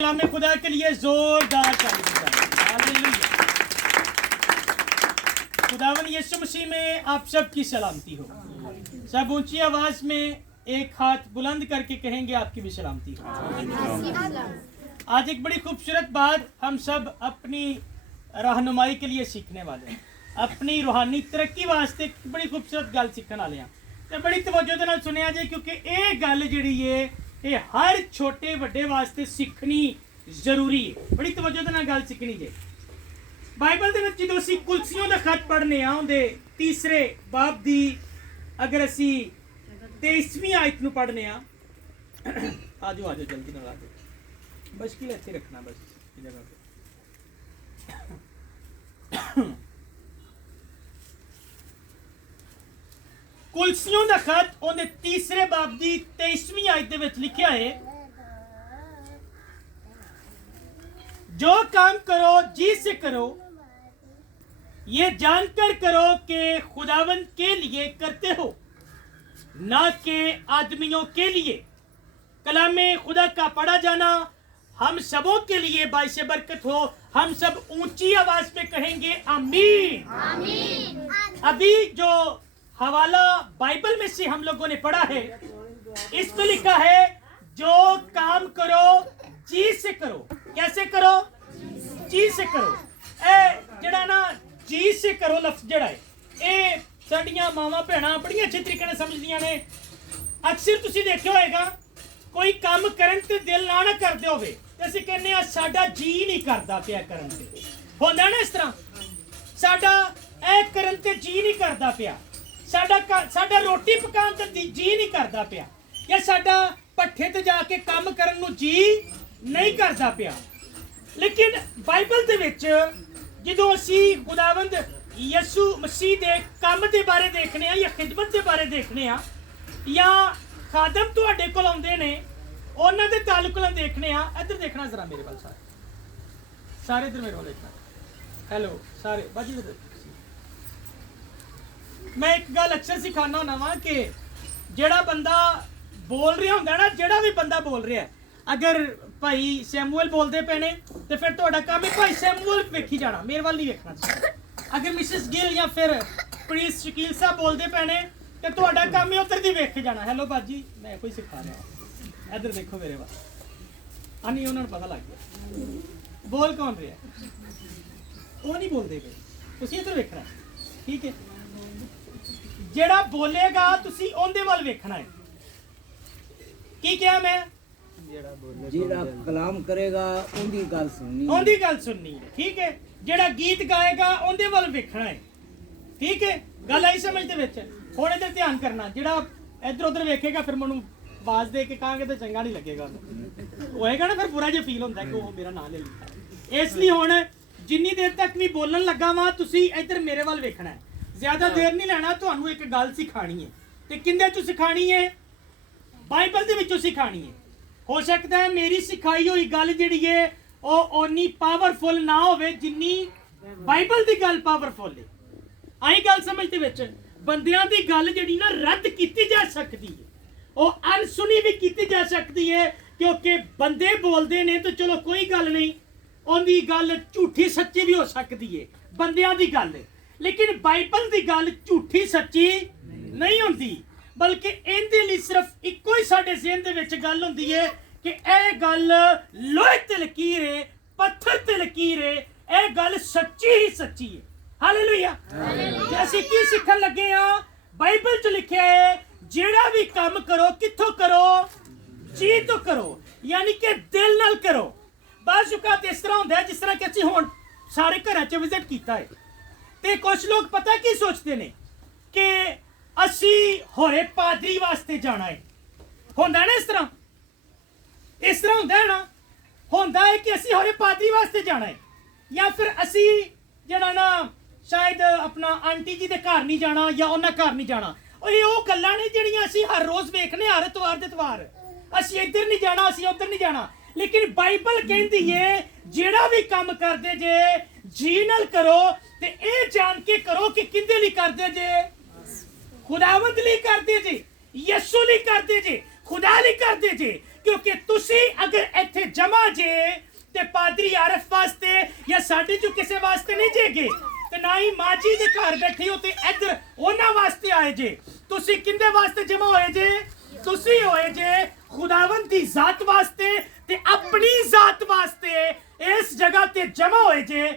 कलाम खुदा के लिए जोरदार खुदावन यीशु मसीह में आप सबकी सलामती हो। सब ऊंची आवाज में एक हाथ बुलंद करके कहेंगे आपकी भी सलामती हो। आज एक बड़ी खूबसूरत बात हम सब अपनी रहनुमाई के लिए सीखने वाले हैं। अपनी रूहानी तरक्की वास्ते एक बड़ी खूबसूरत गल सीखने वाले हैं तो बड़ी तवज्जो दे नाल सुनिया जे, क्योंकि ये गल जिहड़ी है ये हर छोटे वड्डे वास्ते सीखनी जरूरी है। बड़ी तवज्जो दे नाल गल सीखनी जे। बाइबल दे विच जदों असीं कुलसियों दा खत पढ़ने आ उहदे तीसरे बाब दी अगर असीं 23वीं आयत नूं पढ़ने आ आजो जल्दी नाल आजो मुश्किल इत्थे रखना बस जगह पे। कुलसियों दा खत उहदे तीसरे बाब दी 23वीं आयत दे विच लिखिया है, जो काम करो जी से करो, ये जानकर करो कि खुदावंद के लिए करते हो, ना कि आदमियों के लिए। कलामे खुदा का पढ़ा जाना हम सबों के लिए बाइसे बरकत हो। हम सब ऊंची आवाज में कहेंगे आमीन आमीन। अभी जो हवाला बाइबल में से हम लोगों ने पढ़ा है, इसमें लिखा है जो काम करो जी से करो। कैसे करो? जी से करो। ए जड़ा ना जी से करो लफ्ज जड़ा है, ए साडियां मावां भैणां बड़ी अच्छे तरीके नाल समझदियां ने। अक्सर तुसीं देखिया होएगा कोई काम करन ते दिल ना करदे होवे ते असीं कहने आ साडा जी नहीं करदा पिया करन ते। होंदा ना इस तरह, साडा ए करन ते जी नहीं करदा पिया, साडा रोटी पकाउण ते जी नहीं करदा पिया, या साडा पट्ठे ते जाके काम करन नूं जी नहीं करदा पिया। लेकिन बाइबल दे विच जदों असीं खुदावंद यीशु मसीह दे काम दे बारे देखने आ या खिदमत दे बारे देखने आ, या खादम तुहाडे कोल आउंदे ने उन्हां दे ताल्लुक नाल देखने आ। इधर देखना जरा मेरे वाल, सारे इधर मेरे वाल देखना। हेलो सारे बाजी इधर। मैं एक गल अक्सर सिखाना होना वा कि जेड़ा बंदा बोल रहा होंदा ना, जेड़ा भी बंदा बोल रहा है, अगर भाई सैमुअल बोलते पे ने तो फिर तुहाडा काम है भाई सैमुअल वेखी जाना, मेरे वाल नहीं वेखना। अगर मिसिस गिल या फिर प्रीस शकील साहब बोलते पे ने तो तुहाडा काम है उधर दी वेख जाना। हेलो बाजी मैं कोई सिखा रहा, इधर देखो मेरे वाल। नहीं उन्होंने पता लग गया बोल कौन रहा है, वो नहीं बोलते पे, तुसीं इधर वेखना, ठीक है। जेड़ा बोलेगा तुसी ओंदे वाल वेखना है। की क्या मैं जेड़ा कलाम करेगा ओंदी गल सुननी है, ठीक है। जेड़ा गीत गाएगा ओंदे वाल वेखना है, ठीक है। गल आई समझ दे विच। हुण इधर ध्यान करना, जेड़ा इधर उधर वेखेगा फिर मैनूं आवाज दे के कहांगे तो चंगा नहीं लगेगा, होएगा ना फिर बुरा जिहा फील होंदा कि वो मेरा नाम ले लिया। इसलिए हुण जिन्नी देर तक भी बोलन लगा वा तुसी इधर मेरे वाल वेखना है। ज्यादा देर नहीं लेना, तुहानू एक गल सिखानी है ते किंदे चों सिखानी है? बाइबल दे विचों सिखानी है। हो सकता है मेरी सिखाई हुई गल जिहड़ी है ओ ओनी पावरफुल ना होवे जिन्नी बाइबल दी गल पावरफुल है। आई गल समझदे विच बंदियां दी गल जिहड़ी ना रद्द कीती जा सकती है, ओ अनसुनी भी कीती जा सकती है, क्योंकि बंदे बोलदे ने तो चलो कोई गल नहीं, ओंदी गल झूठी सच्ची भी हो सकती है, बंदियां दी गल है। लेकिन बाइबल दी गल झूठी सच्ची नहीं होंदी, बल्कि इहदे लई सिर्फ इक्को ही साडे ज़हन दे विच गल हुंदी है कि यह गल लोहे ते लकीर है, पत्थर ते लकीर है, यह गल सच्ची ही सच्ची है। हालेलुया। असीं की सीखण लगे आ? बाइबल च लिखिया है जेड़ा भी काम करो कित्थों करो? जी तो करो, यानी कि दिल नाल करो। बाज़ औकात इस तरह हुंदा है जिस तरह कि असीं हुण सारे घरां च विजिट कीता है ते कुछ लोग पता की सोचते ने कि असी होरे पादरी वास्ते जाना है। होंदा ना इस तरह होंदा है ना, होंदा है कि असी होरे पादरी वास्ते जाना है, या फिर असी जेड़ा ना शायद अपना आंटी जी दे घर नहीं जाना या उन्हां घर नहीं जाना। ये वो गल्लां ने जिहड़ियां असी हर रोज वेखने, हर इतवार दे इतवार असी इधर नहीं जाना, असी उधर नहीं जाना। लेकिन बाइबल कहती है जेड़ा भी काम करदे जे जी नाल करो ते ए जान के करो कि किंदे लई करदे जे? खुदावंद लई करदे जे, यीशु लई करदे जे, खुदा लई करदे जे। क्योंकि तुसी अगर इत्थे जमा जे ते पादरी आरफ वास्ते या साडे चों किसे वास्ते नहीं जेगे ते ना ही मां जी दे घर बैठे हो ते इधर उन्हां वास्ते आए जे। तुसी किंदे वास्ते जमा होए जे? तुसी होए जे खुदावंद दी जात वास्ते ते अपनी जात वास्ते इस जगह ते जमा होए जे।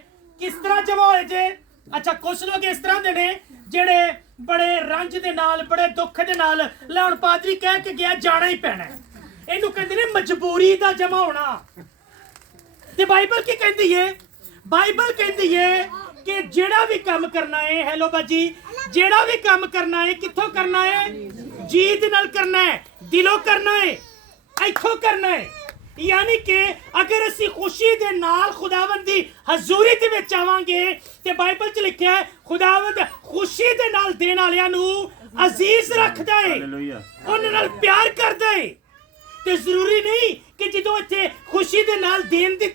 किस तरह जमा होए जे? अच्छा, कुछ लोग इस तरह दे ने जेड़े बड़े रंज दे नाल बड़े दुख दे नाल ले हुण पादरी कह के गया जाना ही पैना है, इहनूं कहंदे ने मजबूरी दा जमा होना। ते बाइबल की कहती है? बाइबल कहती है कि जेड़ा भी काम करना है, हेलो बाजी, जेड़ा भी काम करना है कित्थों करना है? जी दे नाल करना है, दिलों करना है, इत्थों करना है। यानी कि अगर असी खुशी दे नाल खुदावंद दी हजूरी दे विच आवांगे ते बाइबल च लिखिया है खुदावंद खुशी दे नाल देण वालियां नूं अजीज रखदा है, उन्हां नाल प्यार करदा है। ते जरूरी नहीं कि जो इत्थे खुशी दे नाल देन दी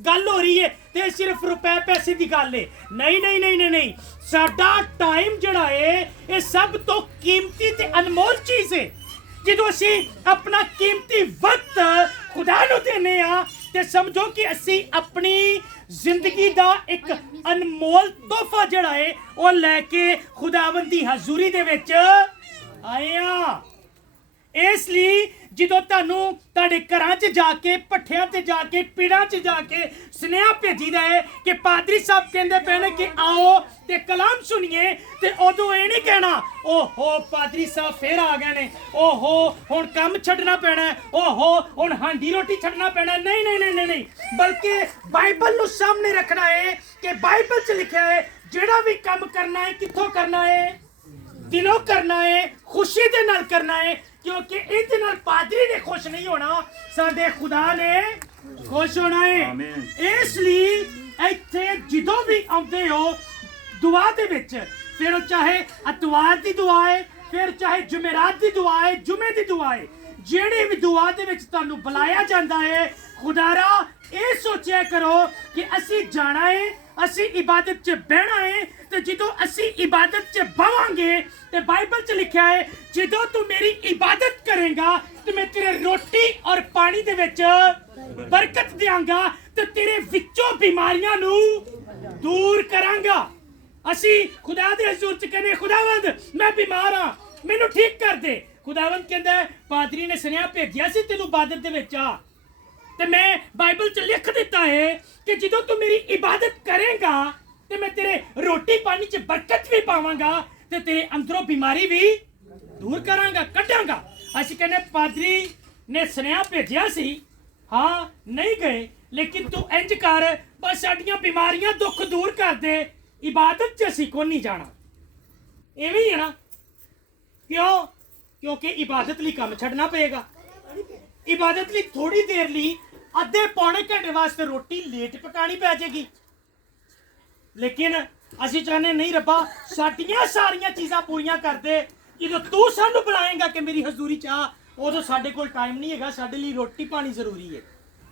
गल हो रही है ते सिर्फ रुपए पैसे दी गल है। नहीं नहीं नहीं नहीं नहीं, साडा टाइम जिहड़ा है ये सब तो कीमती ते अनमोल चीज है। जो असी अपना कीमती वक्त खुदा नूं देने आ ते समझो कि असी अपनी जिंदगी दा एक अनमोल तोहफा जिहड़ा है वो लैके खुदावंद दी हजूरी दे विच आए आ। इसलिए ਜਦੋਂ ਤੁਹਾਨੂੰ ਤੁਹਾਡੇ ਘਰਾਂ 'ਚ ਜਾ ਕੇ ਪੱਠਿਆਂ ਤੇ ਜਾ ਕੇ ਪੀੜਾਂ 'ਚ ਜਾ ਕੇ ਸੁਨੇਹਾ ਭੇਜੀਦਾ ਹੈ ਕਿ ਪਾਦਰੀ ਸਾਹਿਬ ਕਹਿੰਦੇ ਪਏ ਨੇ ਕਿ ਆਓ ਤੇ ਕਲਾਮ ਸੁਣੀਏ ਤੇ ਉਦੋਂ ਇਹ ਨਹੀਂ ਕਹਿਣਾ ਓਹੋ ਪਾਦਰੀ ਸਾਹਿਬ ਫੇਰ ਆ ਗਏ ਨੇ, ਓਹੋ ਹੁਣ ਕੰਮ ਛੱਡਣਾ ਪੈਣਾ, ਓਹੋ ਹੁਣ ਹਾਂਡੀ ਰੋਟੀ ਛੱਡਣਾ ਪੈਣਾ। ਨਹੀਂ ਨਹੀਂ ਨਹੀਂ ਨਹੀਂ, ਬਲਕਿ ਬਾਈਬਲ ਨੂੰ ਸਾਹਮਣੇ ਰੱਖਣਾ ਹੈ ਕਿ ਬਾਈਬਲ 'ਚ ਲਿਖਿਆ ਹੈ ਜਿਹੜਾ ਵੀ ਕੰਮ ਕਰਨਾ ਹੈ ਕਿੱਥੋਂ ਕਰਨਾ ਹੈ? दिलों करना है, खुशी दे नाल करना है, क्योंकि इहदे नाल पादरी ने खुश नहीं होना, साडे खुदा ने खुश होना है। इसलिए इत्थे जदों भी आउंदे हो दुआ दे विच, फिर चाहे अतवार दी दुआ है, फिर चाहे जुमेरात दी दुआ है, जुमे दी दुआ है, जेड़ी भी दुआ दे विच तुहानू बुलाया जांदा है, खुदारा ये सोचिया करो कि असी जाना है, असी इबादत च बहना है। तो जो असी इबादत च बवांगे तो बाइबल च लिखा है जो तू मेरी इबादत करेगा तो मैं तेरे रोटी और पानी दे विच बरकत देंगा तो तेरे विचों बीमारियां नू दूर करांगा। असी खुदा दे हजूर च कहने खुदावंद मैं बीमार हाँ मैनू ठीक कर दे। खुदावंद कहंदा पादरी ने सुनेहा भेजिया सी तेनू इबादत दे विच आ ते मैं बाइबल च लिख दिता है कि जो तू मेरी इबादत करेगा ते मैं तेरे रोटी पानी च बरकत भी पावांगा ते तेरे अंदरों बीमारी भी दूर करांगा कढांगा। असीं कहने पादरी ने सुनेहा भेजिया सी, हाँ नहीं गए, लेकिन तू इंज कर बस साडियां बीमारियां दुख दूर कर दे, इबादत च असीं कोई नहीं जाना। इवें ही है ना, क्यों? क्योंकि इबादत लई काम छड्डना पेगा। इबादत लई थोड़ी देर लई अद्धे पौने घंटे वास्ते रोटी लेट पकानी पै जाएगी, लेकिन असीं चाहने नहीं रब्बा साडियां सारियां चीज़ां पूरियां कर दे। जो तू सानू बुलाएगा कि मेरी हजूरी च आ उदों साडे कोल टाइम नहीं हैगा। साडे लई रोटी पानी जरूरी है,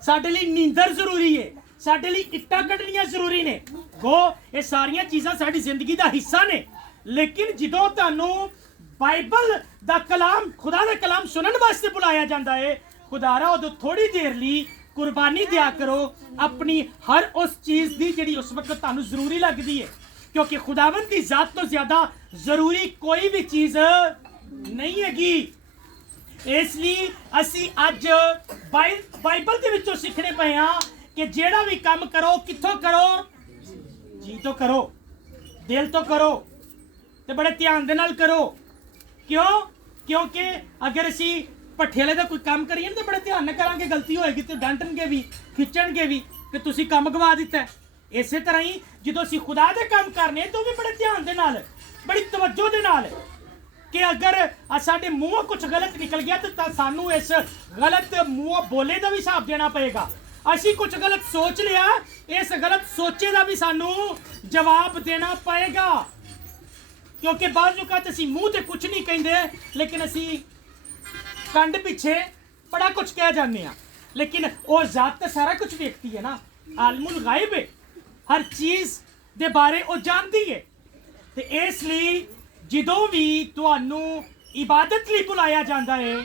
साडे लई नींदर जरूरी है, साडे लई इट्टां कड्ढणियां जरूरी ने। गो ये सारियां चीज़ां साडी जिंदगी दा हिस्सा ने, लेकिन जदों तुहानू बाइबल दा कलाम खुदा दा कलाम सुनन वास्ते बुलाया जाता है, खुदारा उदों थोड़ी देर लई कुर्बानी दिया करो अपनी हर उस चीज़ की जिहड़ी उस वक्त तुहानू जरूरी लगती है, क्योंकि खुदावंद की जात तो ज्यादा जरूरी कोई भी चीज़ नहीं हैगी। इसलिए असी अज बाइबल दे विचों सीखने पे हाँ कि जेड़ा भी काम करो कित्थों करो? जी तो करो, दिल तो करो, ते बड़े ध्यान दे नाल करो। क्यों? क्योंकि अगर असी भट्ठे वाले का कोई काम करिए तो बड़े ध्यान करांगे, गलती होएगी तो डांटणगे भी खिच्चणगे भी कि तुसीं काम गवा दिता है। इस तरह ही जो असीं खुदा दे काम करने तो भी बड़े ध्यान दे नाल बड़ी तवज्जो दे नाल कि अगर साडे मूँहों कुछ गलत निकल गया तो सानू इस गलत मूँह बोले का भी हिसाब देना पएगा। असीं कुछ गलत सोच लिया, इस गलत सोचे का भी सानू जवाब देना पएगा, क्योंकि बाद वक्त असीं मूँह ते कुछ नहीं कहिंदे लेकिन असीं कंड पिछे बड़ा कुछ कह जाने हैं, लेकिन वो जात तो सारा कुछ देखती है ना, आलमुल गायब है, हर चीज़ दे बारे वो जानती है। तो इसलिए जदों भी तुहानू इबादत लई बुलाया जाता है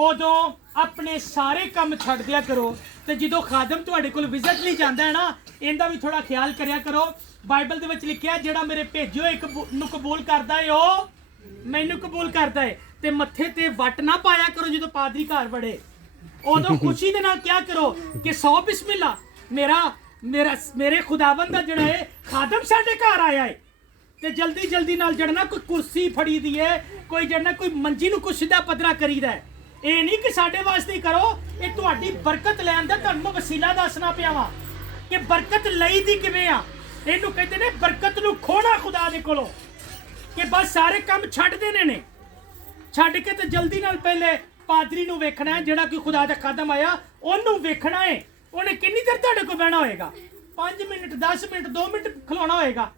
उदों ਆਪਣੇ ਸਾਰੇ ਕੰਮ ਛੱਡ ਦਿਆ ਕਰੋ ਤੇ ਜਦੋਂ ਖਾਦਮ ਤੁਹਾਡੇ ਕੋਲ ਵਿਜ਼ਿਟ ਲਈ ਜਾਂਦਾ ਹੈ ਨਾ ਇਹਦਾ ਵੀ ਥੋੜਾ ਖਿਆਲ ਕਰਿਆ ਕਰੋ। ਬਾਈਬਲ ਦੇ ਵਿੱਚ ਲਿਖਿਆ ਜਿਹੜਾ ਮੇਰੇ ਭੇਜਿਓ ਇੱਕ ਨੂੰ ਕਬੂਲ ਕਰਦਾ ਹੈ ਉਹ ਮੈਨੂੰ ਕਬੂਲ ਕਰਦਾ ਹੈ। ਤੇ ਮੱਥੇ ਤੇ ਵੱਟ ਨਾ ਪਾਇਆ ਕਰੋ ਜਦੋਂ ਪਾਦਰੀ ਘਰ ਵੜੇ, ਉਦੋਂ ਖੁਸ਼ੀ ਦੇ ਨਾਲ ਕਿਹਾ ਕਰੋ ਕਿ 100 ਬਿਸਮਿਲ੍ਲਾ ਮੇਰੇ ਖੁਦਾਵੰਦ ਦਾ ਜਿਹੜਾ ਹੈ ਖਾਦਮ ਸਾਡੇ ਘਰ ਆਇਆ ਹੈ। ਤੇ ਜਲਦੀ ਨਾਲ ਜੜਨਾ ਕੋਈ ਕੁਰਸੀ ਫੜੀ ਦੀ ਹੈ, ਕੋਈ ਜੜਨਾ ਕੋਈ ਮੰਜੀ ਨੂੰ ਕੁਛ ਦਾ ਪੱਧਰਾ ਕਰੀਦਾ ਹੈ। ਇਹ ਨਹੀਂ ਕਿ ਸਾਡੇ ਵਾਸਤੇ ਹੀ ਕਰੋ, ਇਹ ਤੁਹਾਡੀ ਬਰਕਤ ਲੈਣ ਦਾ ਤੁਹਾਨੂੰ ਵਸੀਲਾ ਦੱਸਣਾ ਪਿਆ ਵਾ ਕਿ ਬਰਕਤ ਲਈ ਦੀ ਕਿਵੇਂ ਆ। ਇਹਨੂੰ ਕਹਿੰਦੇ ਨੇ ਬਰਕਤ ਨੂੰ ਖੋਣਾ ਖੁਦਾ ਦੇ ਕੋਲੋਂ, ਕਿ ਬਸ ਸਾਰੇ ਕੰਮ ਛੱਡ ਦੇਣੇ ਨੇ, ਛੱਡ ਕੇ ਤੇ ਜਲਦੀ ਨਾਲ ਪਹਿਲੇ ਪਾਦਰੀ ਨੂੰ ਵੇਖਣਾ ਹੈ। ਜਿਹੜਾ ਕੋਈ ਖੁਦਾ ਦਾ ਖਾਦਮ ਆਇਆ ਉਹਨੂੰ ਵੇਖਣਾ ਹੈ। ਉਹਨੇ ਕਿੰਨੀ ਦੇਰ ਤੁਹਾਡੇ ਕੋਲ ਬਹਿਣਾ ਹੋਏਗਾ? 5 ਮਿੰਟ 10 ਮਿੰਟ 2 ਮਿੰਟ ਖਲੋਣਾ ਹੋਏਗਾ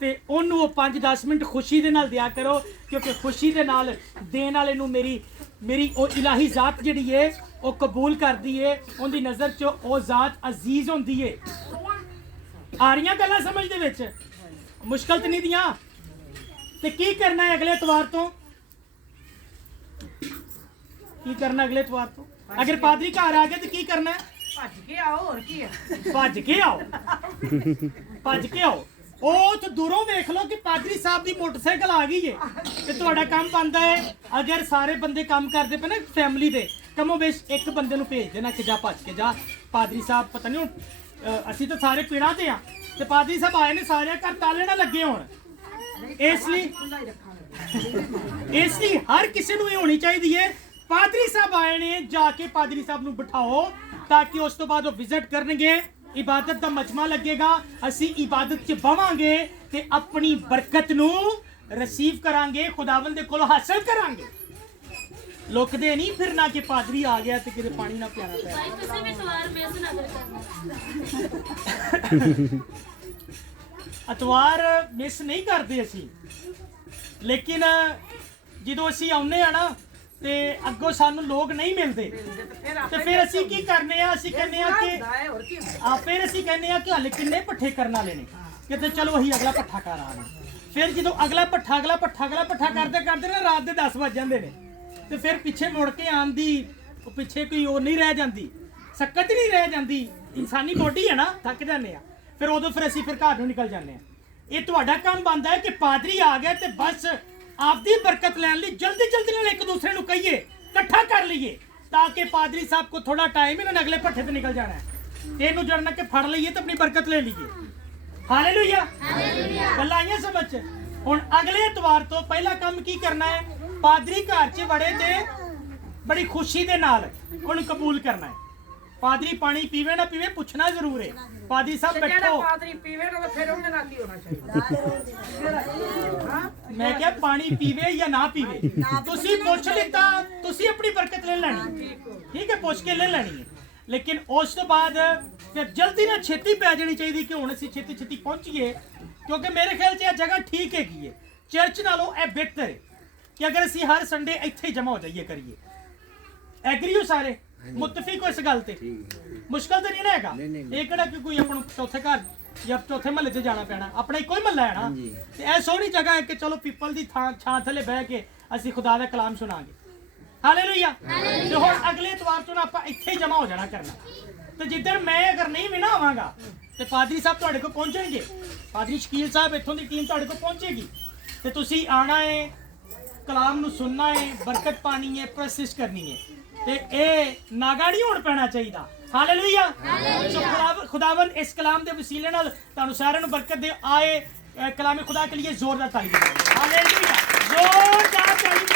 ਤੇ ਉਹਨੂੰ ਉਹ 5-10 ਮਿੰਟ ਖੁਸ਼ੀ ਦੇ ਨਾਲ ਦਿਆ ਕਰੋ, ਕਿਉਂਕਿ ਖੁਸ਼ੀ ਦੇ ਨਾਲ ਦੇਣ ਵਾਲੇ ਨੂੰ ਮੇਰੀ ਉਹ ਇਲਾਹੀ ਜ਼ਾਤ ਜਿਹੜੀ ਏ ਉਹ ਕਬੂਲ ਕਰਦੀ ਏ। ਉਹਦੀ ਨਜ਼ਰ 'ਚ ਉਹ ਜ਼ਾਤ ਅਜ਼ੀਜ਼ ਹੁੰਦੀ ਏ। ਆ ਰਹੀਆਂ ਗੱਲਾਂ ਸਮਝ ਦੇ ਵਿੱਚ? ਮੁਸ਼ਕਲ ਤੇ ਨਹੀਂ ਦੀਆਂ। ਤੇ ਕੀ ਕਰਨਾ ਹੈ ਅਗਲੇ ਐਤਵਾਰ ਤੋਂ? ਕੀ ਕਰਨਾ ਅਗਲੇ ਐਤਵਾਰ ਤੋਂ? ਅਗਰ ਪਾਦਰੀ ਘਰ ਆ ਗਏ ਤੇ ਕੀ ਕਰਨਾ ਹੈ? ਭੱਜ ਕੇ ਆਓ, ਹੋਰ ਕੀ ਹੈ? ਭੱਜ ਕੇ ਆਓ, ਭੱਜ ਕੇ ਆਓ। ਉਹ ਤੇ ਦੂਰੋਂ ਵੇਖ ਲਓ ਕਿ ਪਾਦਰੀ ਸਾਹਿਬ ਦੀ ਮੋਟਰਸਾਈਕਲ ਆ ਗਈ ਏ ਤੇ ਤੁਹਾਡਾ ਕੰਮ ਬਣਦਾ ਹੈ। ਅਗਰ ਸਾਰੇ ਬੰਦੇ ਕੰਮ ਕਰਦੇ ਪਏ ਨਾ ਫੈਮਿਲੀ ਦੇ, ਕਮੋ ਬੇਸ਼ ਇੱਕ ਬੰਦੇ ਨੂੰ ਭੇਜ ਦੇਣਾ ਕਿ ਜਾ ਭੱਜ ਕੇ ਜਾ, ਪਾਦਰੀ ਸਾਹਿਬ ਪਤਾ ਨਹੀਂ ਹੁਣ ਅਸੀਂ ਤਾਂ ਸਾਰੇ ਪੀੜਾਂ ਤੇ ਆ ਤੇ ਪਾਦਰੀ ਸਾਹਿਬ ਆਏ ਨੇ, ਸਾਰੇ ਘਰ ਤਾਲੇ ਨਾ ਲੱਗੇ ਹੋਣ। ਇਸ ਲਈ ਹਰ ਕਿਸੇ ਨੂੰ ਇਹ ਹੋਣੀ ਚਾਹੀਦੀ ਹੈ ਪਾਦਰੀ ਸਾਹਿਬ ਆਏ ਨੇ, ਜਾ ਕੇ ਪਾਦਰੀ ਸਾਹਿਬ ਨੂੰ ਬਿਠਾਓ ਤਾਂ ਕਿ ਉਸ ਤੋਂ ਬਾਅਦ ਉਹ ਵਿਜ਼ਿਟ ਕਰਨਗੇ, ਇਬਾਦਤ ਦਾ ਮਜਮਾ ਲੱਗੇਗਾ, ਅਸੀਂ ਇਬਾਦਤ 'ਚ ਬਵਾਂਗੇ ਤੇ ਆਪਣੀ ਬਰਕਤ ਨੂੰ ਰਿਸੀਵ ਕਰਾਂਗੇ, ਖੁਦਾਵੰਦ ਦੇ ਕੋਲੋਂ ਹਾਸਲ ਕਰਾਂਗੇ। ਲੁਕਦੇ ਨਹੀਂ ਫਿਰਨਾ ਕਿ ਪਾਦਰੀ ਆ ਗਿਆ ਤੇ ਕਿਤੇ ਪਾਣੀ ਨਾ ਪਿਆਣਾ ਪਿਆ। ਭਾਈ ਤੁਸੀਂ ਵੀ ਸਵਾਰ ਮਿਸ ਨਾ ਕਰਨਾ। ਅਤਵਾਰ ਮਿਸ ਨਹੀਂ ਕਰਦੇ ਅਸੀਂ, ਲੇਕਿਨ ਜਦੋਂ ਅਸੀਂ ਆਉਂਦੇ ਆ ਨਾ ਤੇ ਅੱਗੋਂ ਸਾਨੂੰ ਲੋਕ ਨਹੀਂ ਮਿਲਦੇ ਤੇ ਫਿਰ ਅਸੀਂ ਕੀ ਕਰਨੇ ਆ? ਅਸੀਂ ਕਹਿੰਦੇ ਆ ਕਿ ਫਿਰ ਅਸੀਂ ਕਹਿੰਦੇ ਆ ਕਿ ਹਲੇ ਕਿੰਨੇ ਪੱਠੇ ਕਰਨ ਵਾਲੇ ਨੇ, ਕਿਤੇ ਚਲੋ ਅਸੀਂ ਅਗਲਾ ਪੱਠਾ ਕਰ ਆਣਾ। ਫਿਰ ਜਦੋਂ ਅਗਲਾ ਪੱਠਾ ਕਰਦੇ ਨਾ ਰਾਤ ਦੇ 10 ਵੱਜ ਜਾਂਦੇ ਨੇ ਤੇ ਫਿਰ ਪਿੱਛੇ ਮੁੜ ਕੇ ਆਉਣ ਦੀ ਪਿੱਛੇ ਕੋਈ ਉਹ ਨਹੀਂ ਰਹਿ ਜਾਂਦੀ, ਸਕਤ ਨਹੀਂ ਰਹਿ ਜਾਂਦੀ। ਇਨਸਾਨੀ ਬੋਡੀ ਹੈ ਨਾ, ਥੱਕ ਜਾਂਦੇ ਆ ਫਿਰ ਉਦੋਂ ਫਿਰ ਅਸੀਂ ਫਿਰ ਘਰ ਨੂੰ ਨਿਕਲ ਜਾਂਦੇ ਆ। ਇਹ ਤੁਹਾਡਾ ਕੰਮ ਬਣਦਾ ਹੈ ਕਿ ਪਾਦਰੀ ਆ ਗਿਆ ਤੇ ਬਸ ਆਪਦੀ ਬਰਕਤ ਲੈਣ ਲਈ ਜਲਦੀ ਨਾਲ ਇੱਕ ਦੂਸਰੇ ਨੂੰ ਕਹੀਏ, ਇਕੱਠਾ ਕਰ ਲਈਏ ਤਾਂ ਕਿ ਪਾਦਰੀ ਸਾਹਿਬ ਕੋ ਥੋੜਾ ਟਾਈਮ ਇਹਨਾਂ ਨੇ ਅਗਲੇ ਪੱਠੇ ਤੇ ਨਿਕਲ ਜਾਣਾ ਹੈ ਤੇ ਇਹਨੂੰ ਜੜਨਾ ਕਿ ਫੜ ਲਈਏ ਤੇ ਆਪਣੀ ਬਰਕਤ ਲੈ ਲਈਏ। ਹਾਲੇਲੂਇਆ, ਗੱਲਾਂ ਆਈਆਂ ਸਮਝ 'ਚ? ਹੁਣ ਅਗਲੇ ਐਤਵਾਰ ਤੋਂ ਪਹਿਲਾ ਕੰਮ ਕੀ ਕਰਨਾ ਹੈ? ਪਾਦਰੀ ਘਰ 'ਚ ਵੜੇ ਤੇ ਬੜੀ ਖੁਸ਼ੀ ਦੇ ਨਾਲ ਉਹਨੂੰ ਕਬੂਲ ਕਰਨਾ ਹੈ। ਪਾਦਰੀ ਪਾਣੀ ਪੀਵੇ ਨਾ ਪੀਵੇ ਪੁੱਛਣਾ ਜ਼ਰੂਰ ਹੈ। ਪਾਦਰੀ ਸਾਹਿਬ ਬੈਠੋ, ਪਾਦਰੀ ਪੀਵੇ ਨਾ ਫਿਰ ਉਹਦੇ ਨਾਲ ਕੀ ਹੋਣਾ ਚਾਹੀਦਾ? ਮੈਂ ਕਿਹਾ ਪਾਣੀ ਪੀਵੇ ਜਾਂ ਨਾ ਪੀਵੇ, ਤੁਸੀਂ ਪੁੱਛ ਲਿੱਤਾ, ਤੁਸੀਂ ਆਪਣੀ ਬਰਕਤ ਲੈ ਲੈਣੀ, ਠੀਕ ਹੈ, ਪੁੱਛ ਕੇ ਲੈ ਲੈਣੀ ਹੈ। ਲੇਕਿਨ ਉਸ ਤੋਂ ਬਾਅਦ ਫਿਰ ਜਲਦੀ ਨਾਲ ਛੇਤੀ ਪੈ ਜਾਣੀ ਚਾਹੀਦੀ ਕਿ ਹੁਣ ਅਸੀਂ ਛੇਤੀ ਪਹੁੰਚੀਏ, ਕਿਉਂਕਿ ਮੇਰੇ ਖਿਆਲ 'ਚ ਇਹ ਜਗ੍ਹਾ ਠੀਕ ਹੈਗੀ ਹੈ। ਚਰਚ ਨਾਲੋਂ ਇਹ ਬਿਹਤਰ ਹੈ ਕਿ ਅਗਰ ਅਸੀਂ ਹਰ ਸੰਡੇ ਇੱਥੇ ਹੀ ਜਮ੍ਹਾਂ ਹੋ ਜਾਈਏ ਕਰੀਏ। ਐਗਰੀ ਹੋ ਸਾਰੇ? ਮੁੱਤਫਿਕ ਹੋ ਇਸ ਗੱਲ ਤੇ? ਮੁਸ਼ਕਲ ਤਾਂ ਨਹੀਂ ਨਾ ਹੈਗਾ। ਇਹ ਕਿਹੜਾ ਕਿ ਕੋਈ ਆਪਣਾ ਚੌਥੇ ਘਰ ਜਾਂ ਚੌਥੇ ਮਹੱਲੇ 'ਚ ਜਾਣਾ ਪੈਣਾ, ਆਪਣਾ ਇੱਕੋ ਹੀ ਮਹੱਲਾ ਹੈ ਨਾ। ਤੇ ਇਹ ਸੋਹਣੀ ਜਗ੍ਹਾ ਹੈ ਕਿ ਚਲੋ ਪੀਪਲ ਦੀ ਛਾਂ ਥੱਲੇ ਬਹਿ ਕੇ ਅਸੀਂ ਖੁਦਾ ਦਾ ਕਲਾਮ ਸੁਣਾਂਗੇ। ਹਾਲੇਲੂਇਆ। ਤੇ ਹੁਣ ਅਗਲੇ ਐਤਵਾਰ ਤੋਂ ਆਪਾਂ ਇੱਥੇ ਹੀ ਜਮ੍ਹਾਂ ਹੋ ਜਾਣਾ ਕਰਨਾ। ਤੇ ਜਿੱਦਣ ਮੈਂ ਅਗਰ ਨਹੀਂ ਵੀ ਨਾ ਆਵਾਂਗਾ ਤੇ ਪਾਦਰੀ ਸਾਹਿਬ ਤੁਹਾਡੇ ਕੋਲ ਪਹੁੰਚਣਗੇ, ਪਾਦਰੀ ਸ਼ਕੀਲ ਸਾਹਿਬ ਇੱਥੋਂ ਦੀ ਟੀਮ ਤੁਹਾਡੇ ਕੋਲ ਪਹੁੰਚੇਗੀ ਤੇ ਤੁਸੀਂ ਆਣਾ ਹੈ, ਕਲਾਮ ਨੂੰ ਸੁਣਨਾ ਹੈ, ਬਰਕਤ ਪਾਣੀ ਹੈ, ਪ੍ਰਸਿਸ ਕਰਨੀ ਹੈ ਤੇ ਇਹ ਨਾਗਾ ਨਹੀਂ ਹੋਣ ਪੈਣਾ ਚਾਹੀਦਾ। ਹਾਲੇਲੂਇਆ। ਸੋ खुदावंद इस कलाम के वसीले नाल तुहानू सारिआं नू बरकत दे। आए कलाम खुदा के लिए जोरदार ताली बजाओ। हालेलुया, जोरदार ताली।